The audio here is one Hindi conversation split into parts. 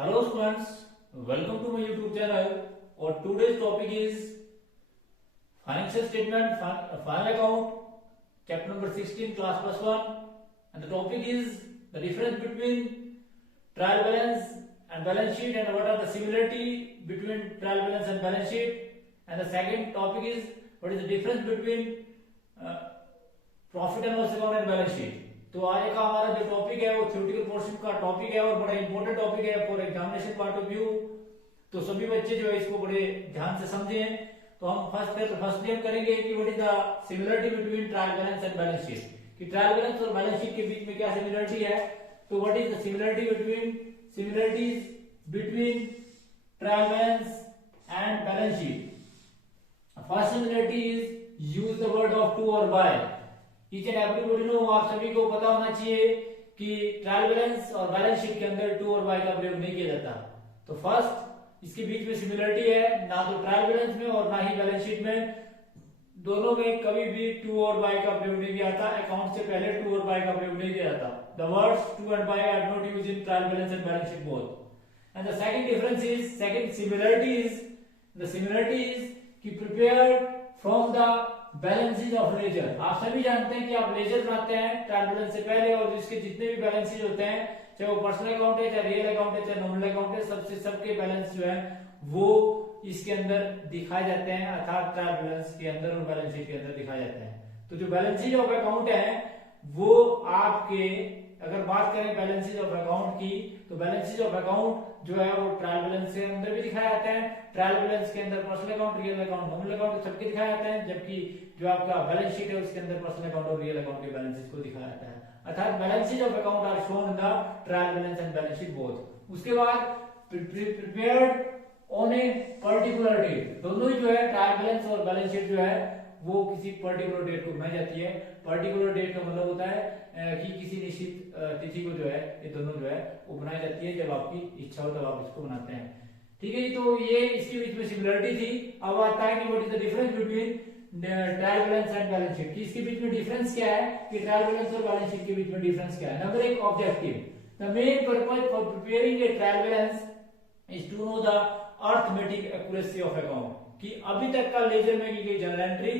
Hello students, welcome to my YouTube channel. Our today's topic is financial statement, final account, chapter number 16, class plus 1, and the topic is the difference between trial balance and balance sheet and what are the similarity between trial balance and balance sheet. And the second topic is what is the difference between profit and loss account and balance sheet. तो आज का हमारा जो टॉपिक है वो थ्योरेटिकल पोर्शन का टॉपिक है और बड़ा इंपॉर्टेंट टॉपिक है for examination point of view. तो सभी बच्चे जो है इसको बड़े ध्यान से समझें। तो हम फर्स्ट डे करेंगे कि what is the similarity between trial balance and balance sheet, कि ट्रायल बैलेंस और बैलेंस शीट के बीच में क्या सिमिलरिटी है। तो what is the similarities between trial balance and balance sheet. First similarity is use the word of to और by. Each and everybody know, आप सभी को पता होना चाहिए कि ट्रायल बैलेंस और बैलेंस शीट के अंदर टू और बाय का प्रयोग नहीं किया जाता। तो फर्स्ट इसके बीच में सिमिलरिटी है, ना तो ट्रायल बैलेंस में और ना ही बैलेंस शीट में, दोनों में कभी भी टू और बाय का प्रयोग नहीं किया जाता। अकाउंट से पहले टू और बाय का प्रयोग नहीं किया जाता। The words to and by are not used in trial balance and balance sheet both. And the second similarity is कि prepared from the balances of ledger. आप सभी जानते हैं कि आप लेजर बनाते हैं ट्रायल बैलेंस से पहले, और इसके जितने भी बैलेंसेज होते हैं, चाहे वो पर्सनल अकाउंट है, चाहे रियल अकाउंट है, चाहे नॉमिनल अकाउंट है, सबके बैलेंस जो है वो इसके अंदर दिखाए जाते हैं, अर्थात ट्रायल बैलेंस के अंदर और बैलेंस शीट के अंदर दिखाए जाते हैं। तो जो बैलेंसेज ऑफ अकाउंट है वो आपके, अगर बात करें बैलेंसेज ऑफ अकाउंट की, तो बैलेंसेज ऑफ अकाउंट जो है वो ट्रायल बैलेंस के अंदर भी दिखाया जाता है। ट्रायल बैलेंस के अंदर personal account, real account, nominal account सबके दिखाया जाता है, जबकि जो आपका बैलेंस शीट है उसके अंदर पर्सनल अकाउंट और रियल अकाउंट के बैलेंसेस को दिखाया जाता है। अर्थात balances of account are shown in the trial balance and balance sheet both. उसके बाद prepared on a particular date. दोनों ही जो है ट्रायल बैलेंस और बैलेंस शीट जो है वो किसी पर्टिकुलर डेट को बनाई जाती है। पर्टिकुलर डेट का मतलब होता है कि किसी निश्चित तिथि को जो है ये दोनों जो है वो बनाई जाती है, जब आपकी इच्छा हो तब आप इसको बनाते हैं। ठीक है जी, तो ये इसके बीच में सिमिलरिटी थी। अब आता है कि what is the difference between trial balance and balance sheet, कि इसके बीच में डिफरेंस क्या है, कि ट्रायल बैलेंस और बैलेंस शीट के बीच में डिफरेंस क्या है। Number 1, objective. The main purpose for preparing a trial balance is to know the arithmetic accuracy of account, कि अभी तक का लेजर में की गई जर्नल एंट्री,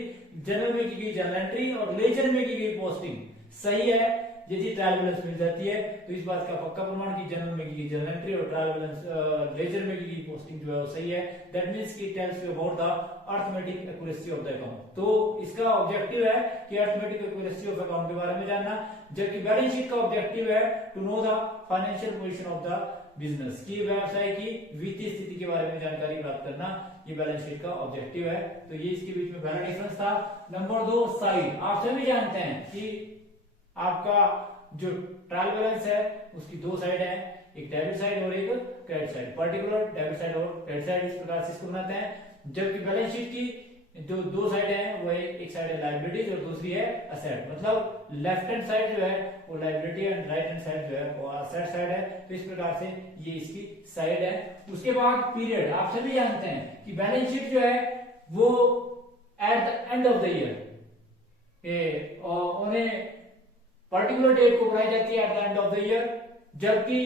जनरल में की गई जर्नल एंट्री और लेजर में की गई पोस्टिंग सही है। यदि ट्रायल बैलेंस मिल जाती है तो इस बात का पक्का प्रमाण कि जनरल में की गई जर्नल एंट्री और ट्रायल बैलेंस लेजर में की गई पोस्टिंग जो है वो सही है। दैट मींस कि tells you about the arithmetic accuracy of the account. तो इसका ऑब्जेक्टिव है कि अर्थमेटिक एक्यूरेसी ऑफ अकाउंट के बारे में जानना, जबकि बैलेंस शीट का ऑब्जेक्टिव है to know the financial position of the business, की व्यवसाय की वित्तीय स्थिति के बारे में जानकारी प्राप्त करना, ये बैलेंस शीट का ऑब्जेक्टिव है। तो ये इसके बीच में पहला डिफरेंस था। Number 2, side. आप सभी जानते हैं कि आपका जो ट्रायल बैलेंस है उसकी दो साइड है, एक डेबिट साइड और एक credit side, particular debit side और क्रेडिट साइड, इस प्रकार से इसको बनाते हैं। जबकि बैलेंस शीट की जो दो साइड है वो एक साइड है लायबिलिटीज और दूसरी है असेट। मतलब लेफ्ट हैंड साइड जो है वो liability and right hand side जो है वो असेट साइड है। तो इस प्रकार से ये इसकी साइड है। उसके बाद पीरियड। आप सभी जानते हैं कि बैलेंस शीट जो है वो at the end of the year उन्हें पर्टिकुलर डेट को बनाई जाती है at the end of the year, जबकि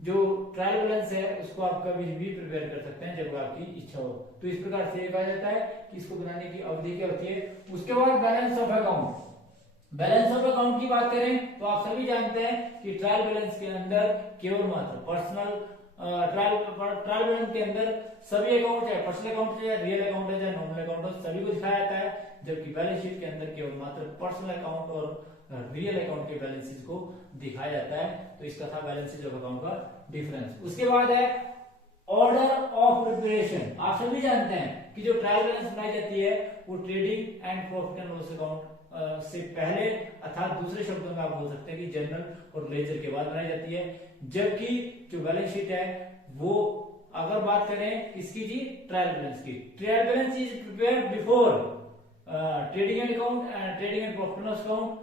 जो ट्रायल बैलेंस है उसको आप कभी भी प्रिपेयर कर सकते हैं जब आपकी इच्छा हो। तो इस प्रकार से कहा जाता है कि इसको बनाने की अवधि क्या होती है। उसके बाद balance of account. Balance of account की बात करें तो आप सभी जानते हैं कि ट्रायल बैलेंस के अंदर केवल मात्र पर्सनल ट्रायल बैलेंस के अंदर सभी अकाउंट, चाहे पर्सनल अकाउंट है, रियल अकाउंट है, चाहे नॉमिनल अकाउंट हो, सभी को दिखाया जाता है। जबकि बैलेंस शीट के अंदर केवल मात्र पर्सनल अकाउंट और रियल अकाउंट के बैलेंसेस को दिखाया जाता है। तो इसका था बैलेंसेज ऑफ अकाउंट का डिफरेंस। उसके बाद है ऑर्डर ऑफ प्रिपरेशन। आप सभी जानते हैं कि जो ट्रायल बैलेंस बनाई जाती है वो trading and profit and loss account से पहले, अर्थात दूसरे शब्दों में आप बोल सकते हैं कि जनरल और लेजर के बाद बनाई जाती है। जबकि जो बैलेंस शीट है वो, अगर बात करें इसकी जी ट्रायल बैलेंस की, trial balance is prepared before trading and account and trading and profit and loss account,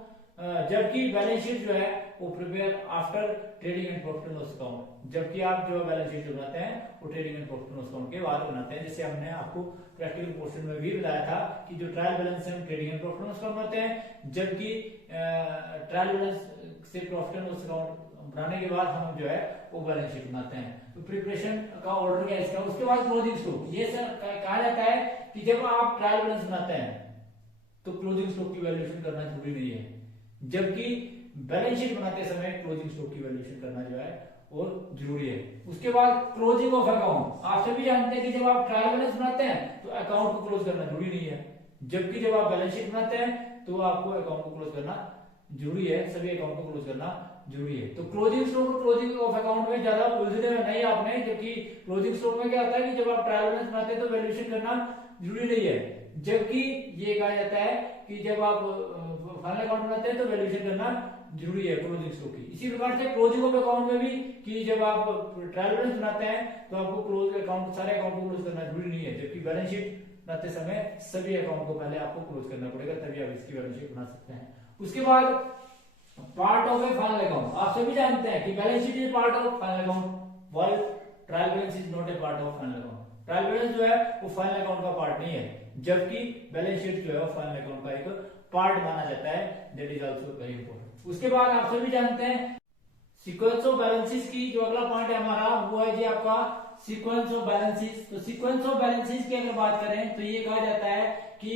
जबकि बैलेंस शीट जो है वो prepare after trading and profit and loss account. जबकि आप जो बैलेंस शीट बनाते हैं वो trading and profit and loss account के बाद बनाते हैं। जैसे हमने आपको प्रैक्टिकल पोर्शन में भी बताया था कि जो ट्रायल बैलेंस है हम trading and profit and loss account बनाते हैं, जबकि ट्रायल बैलेंस से प्रॉफिट एंड लॉस अकाउंट बनाने के बाद हम जो है वो बैलेंस शीट बनाते हैं। तो प्रिपरेशन का ऑर्डर क्या है इसका। उसके बाद क्लोजिंग स्टॉक। ये सर कहा जाता है कि जब आप ट्रायल बैलेंस बनाते हैं तो क्लोजिंग स्टॉक की वैल्यूएशन करना जरूरी नहीं है, जबकि बैलेंस शीट बनाते समय क्लोजिंग स्टॉक की वैल्यूएशन करना जो है और जरूरी है। उसके बाद क्लोजिंग ऑफ अकाउंट। आप सभी जानते हैं कि जब आप ट्रायल बैलेंस बनाते हैं तो अकाउंट को क्लोज करना जरूरी नहीं है, जबकि जब आप बैलेंस शीट बनाते हैं तो आपको अकाउंट को क्लोज करना जरूरी है, सभी अकाउंट को क्लोज करना जरूरी है। तो क्लोजिंग स्टॉक और क्लोजिंग ऑफ अकाउंट में ज्यादा उलझने में नहीं आपने, क्योंकि क्लोजिंग स्टॉक में क्या होता है कि जब आप ट्रायल बैलेंस बनाते हैं तो वैल्यूएशन करना जरूरी नहीं है, जबकि ये कहा जाता है कि जब आप फाइनल अकाउंट बनाते हैं तो वैल्यूएशन करना जरूरी है क्लोजिंग स्टॉक की। इसी प्रकार से क्लोजिंग ऑफ अकाउंट में भी कि जब आप ट्रायल बैलेंस बनाते हैं तो आपको क्लोज अकाउंट सारे अकाउंट को क्लोज करना जरूरी नहीं है, जबकि बैलेंस शीट बनाते समय सभी अकाउंट को पहले आपको क्लोज करना पड़ेगा, तभी आप इसकी बैलेंस शीट बना सकते हैं। उसके बाद part of A final account. आप सभी जानते हैं कि balance sheet is part of final account, while trial balance is not a part of final account. Trial balance जो है वो फाइनल अकाउंट का पार्ट नहीं है, जबकि बैलेंस शीट जो है वो फाइनल अकाउंट का एक पार्ट माना जाता है। That is also very important. उसके बाद आप सभी जानते हैं सीक्वेंस ऑफ बैलेंसेस की जो अगला पॉइंट है हमारा वो है जी आपका सीक्वेंस ऑफ बैलेंसेस। तो सीक्वेंस ऑफ बैलेंसेस की अगर बात करें तो ये कहा जाता है कि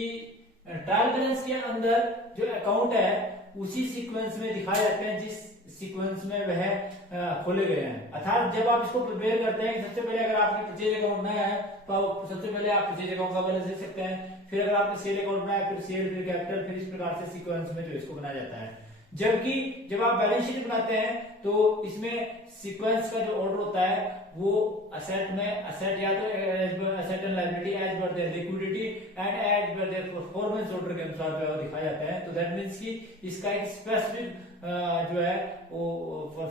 ट्रायल बैलेंस के अंदर जो अकाउंट है उसी सीक्वेंस में दिखाए जाते हैं जिस सीक्वेंस में वह खोले गए हैं। अर्थात जब आप इसको प्रिपेयर करते हैं, सबसे पहले अगर आपने परचेज अकाउंट बनाया है तो सबसे पहले आप परचेज अकाउंट का बैलेंस देख सकते हैं, फिर अगर आपने सेल अकाउंट बनाया फिर सेल फिर कैपिटल, फिर इस प्रकार से सीक्वेंस में जो इसको बनाया जाता है। जबकि जब आप बैलेंस शीट बनाते हैं तो इसमें सीक्वेंस का जो ऑर्डर होता है वो असेट में असेट या तो asset and liability as per their liquidity and as per their performance order के अनुसार जो है दिखाया जाता है। तो दैट मींस कि इसका एक स्पेसिफिक जो है वो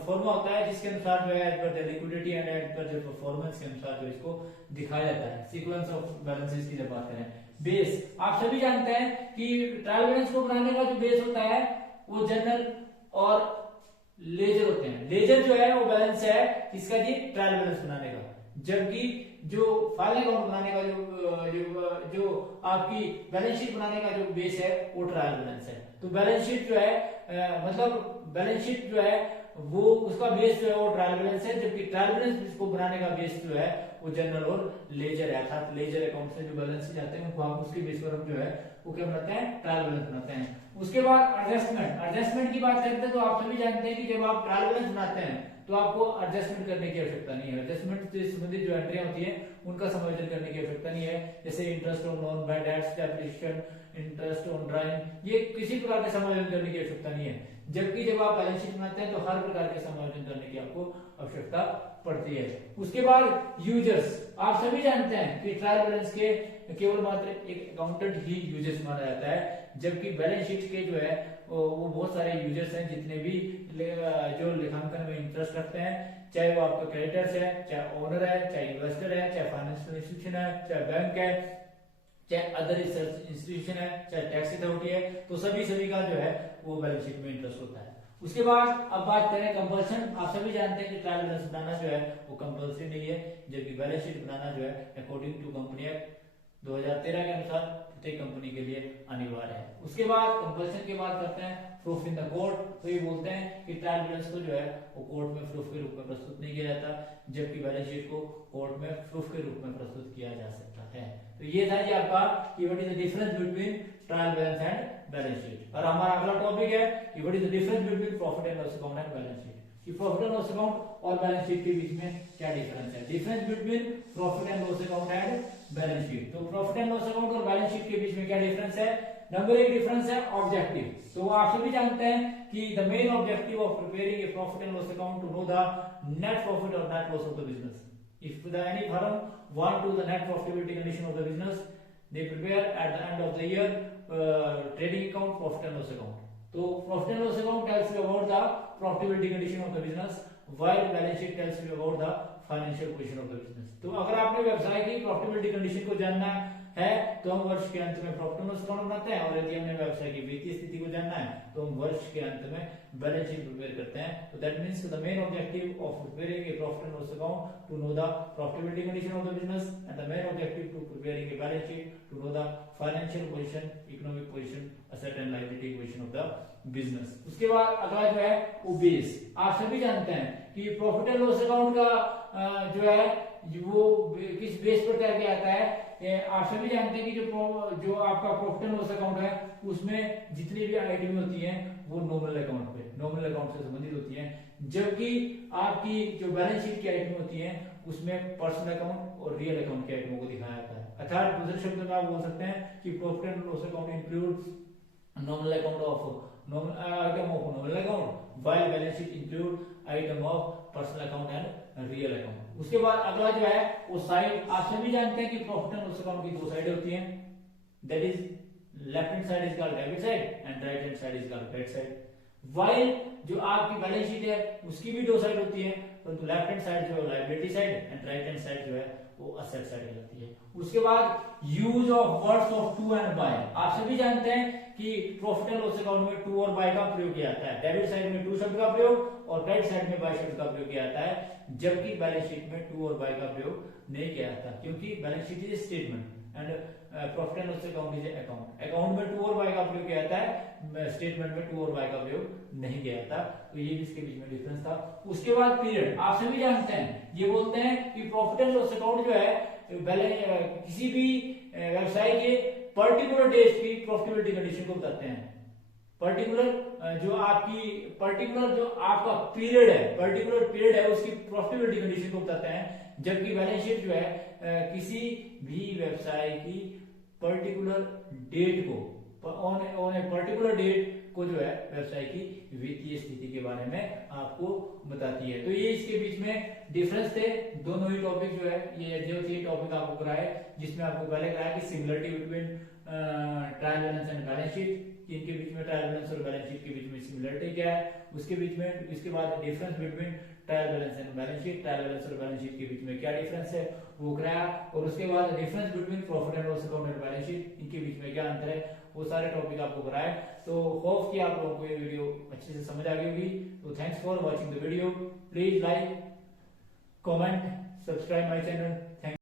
फॉर्मूला होता है जिसके अनुसार जो है as per their liquidity and as per their performance के अनुसार जो इसको दिखाया जाता है। सीक्वेंस ऑफ बैलेंसेस की जब बात करें, बेस आप सभी जानते हैं कि ट्रायल बैलेंस को बनाने का जो बेस होता है वो जनरल और लेजर होते हैं। लेजर जो है वो बैलेंस है इसका जी ट्रायल बैलेंस बनाने का, जबकि जो फाइनल अकाउंट बनाने का जो आपकी बैलेंस शीट बनाने का जो बेस है वो ट्रायल बैलेंस है। तो बैलेंस शीट जो है मतलब बैलेंस शीट जो है वो उसका बेस जो है वो ट्रायल बैलेंस है, जबकि ट्रायल बैलेंस इसको बनाने का बेस जो है वो जनरल और लेजर है। अर्थात लेजर अकाउंट से जो बैलेंस जाते हैं उनको हम उसके बेस पर हम जो है वो क्या बनाते हैं ट्रायल बैलेंस बनाते हैं। उसके बाद एडजस्टमेंट की बात करते हैं तो आप सभी जानते हैं कि जब आप ट्रायल बैलेंस बनाते हैं तो आपको एडजस्टमेंट करने की आवश्यकता नहीं है। एडजस्टमेंट से संबंधित जो एंट्रियां होती है उनका समायोजन करने की आवश्यकता नहीं है, जैसे interest on loan, bad debts, depreciation, interest on drawing, ये किसी प्रकार के समायोजन करने की आवश्यकता नहीं है। जबकि जब आप बैलेंस शीट बनाते हैं तो हर प्रकार के समायोजन करने की आपको आवश्यकता पड़ती है। उसके बाद यूजर्स। आप सभी जानते हैं कि ट्रायल बैलेंस के केवल मात्र एक अकाउंटेंट ही यूजर्स माना जाता है, जबकि बैलेंस शीट के जो है वो बहुत सारे यूजर्स हैं जितने भी जो लेखांकन में इंटरेस्ट रखते हैं, चाहे वो आपका क्रेडिटर्स है, चाहे ओनर है, चाहे इन्वेस्टर है, चाहे फाइनेंशियल इंस्टीट्यूशन है, चाहे बैंक है, चाहे अदर रिसर्च इंस्टीट्यूशन है, चाहे टैक्स अथॉरिटी है, तो सभी का जो है वो बैलेंस शीट में इंटरेस्ट होता है। उसके बाद अब बात करें कंपल्सन। आप सभी जानते हैं कि ट्रायल बैलेंस बनाना जो है वो कंपल्सरी नहीं है, जबकि बैलेंस शीट बनाना जो है अकॉर्डिंग टू कंपनी एक्ट 2013 के अनुसार प्रत्येक कंपनी के लिए अनिवार्य है। उसके बाद कंपल्सन की बात करते हैं प्रूफ इन द कोर्ट। तो ये बोलते हैं कि ट्रायल बैलेंस को जो है वो कोर्ट में प्रूफ के रूप में प्रस्तुत नहीं किया जाता, जबकि बैलेंस शीट को कोर्ट में प्रूफ के रूप में प्रस्तुत किया जा सकता है। तो ये था जी आपका कि what is the difference between trial balance and balance sheet. और हमारा अगला टॉपिक है कि what is the difference between profit and loss account and balance sheet, कि प्रॉफिट एंड लॉस अकाउंट और बैलेंस शीट के बीच में क्या डिफरेंस है। Difference between profit and loss account and balance sheet. तो प्रॉफिट एंड लॉस अकाउंट और बैलेंस शीट के बीच में क्या डिफरेंस है। नंबर एक डिफरेंस है ऑब्जेक्टिव। तो आप सभी जानते हैं कि the main objective of preparing a profit and loss account to know the net profit और net loss of the business. If any firm want to the net profitability condition of the business, they prepare at the end of the year trading account, profit and loss account. So profit and loss account tells you about the profitability condition of the business, while balance sheet tells you about the financial position of the business. तो अगर आपने व्यवसाय की प्रॉफिटेबिलिटी कंडीशन को जानना है तो हम वर्ष के अंत में प्रॉफिट एंड लॉस अकाउंट बनाते हैं, और यदि हमने व्यवसाय की वित्तीय स्थिति को जानना है तो हम वर्ष के अंत में बैलेंस शीट प्रिपेयर करते हैं। तो that means the main objective of preparing a profit and loss account to know the profitability condition of the business and the main objective to preparing a balance sheet to know the financial position, economic position, asset and liability position of the business. उसके बाद अगला जो है वो बेस। आप सभी जानते हैं कि प्रॉफिट एंड लॉस अकाउंट का जो है वो किस बेस पर तैयार किया जाता है। आप सभी जानते हैं कि जो आपका प्रॉफिट एंड लॉस अकाउंट है उसमें जितनी भी आइटम होती हैं वो नॉमिनल अकाउंट से संबंधित होती हैं, जबकि आपकी जो बैलेंस शीट की आइटम होती हैं उसमें पर्सनल अकाउंट और रियल अकाउंट की आइटमों को दिखाया जाता है। अर्थात दूसरे शब्दों में आप बोल सकते हैं कि profit and loss account includes nominal account of item of nominal account while balance sheet include item of personal account and real account. उसके बाद अगला जो है वो साइड, आप सभी जानते हैं कि प्रॉफिट एंड लॉस अकाउंट की दो साइड होती हैं, that is left hand side is called debit side and right hand side is called credit side. While जो आपकी बैलेंस शीट है उसकी भी दो साइड होती है, परंतु लेफ्ट हैंड साइड जो है liability side and right hand side जो है वो असेट साइड कहलाती है। उसके बाद use of words of to and by, आप सभी जानते हैं कि प्रॉफिट एंड लॉस अकाउंट में टू और बाय का प्रयोग किया जाता है। डेबिट साइड में टू शब्द का प्रयोग और क्रेडिट साइड में बाय शब्द का प्रयोग किया जाता है, जबकि बैलेंस शीट में टू और बाय का प्रयोग नहीं किया जाता, क्योंकि balance sheet is statement and profit and loss account is account. Account में टू और बाय का प्रयोग किया जाता है, स्टेटमेंट में टू और बाय का प्रयोग नहीं किया जाता, तो ये भी इसके बीच में डिफरेंस था। उसके बाद पीरियड, आप सभी जानते हैं, ये बोलते हैं कि प्रॉफिट एंड लॉस अकाउंट जो है किसी भी व्यवसाय के पर्टिकुलर डेज की प्रॉफिटेबिलिटी कंडीशन को बताते हैं। पर्टिकुलर जो आपका पीरियड है उसकी प्रॉफिटेबिलिटी कंडीशन को बताते हैं, जबकि बैलेंस शीट जो है किसी भी व्यवसाय की पर्टिकुलर डेट को ऑन ए पर्टिकुलर डेट को जो है व्यवसाय की वित्तीय स्थिति के बारे में आपको बताती है। तो ये इसके बीच में डिफरेंस थे। दोनों ही टॉपिक जो है ये जो थी टॉपिक आपको कराए, जिसमें आपको पहले कराया कि similarity between trial balance and balance sheet, इनके बीच में ट्रायल बैलेंस और बैलेंस शीट के बीच में सिमिलरिटी क्या है, उसके बीच में इसके बाद difference between trial balance and balance sheet, trial balance और बैलेंस शीट के बीच में क्या डिफरेंस है वो कराया, और उसके बाद difference between profit and loss account and balance sheet, इनके बीच में क्या अंतर है, वो सारे टॉपिक आपको कराए। तो होप कि आप लोगों को ये वीडियो अच्छे से समझ आ गई होगी। तो thanks for watching the video, please like, comment, subscribe my channel. Thank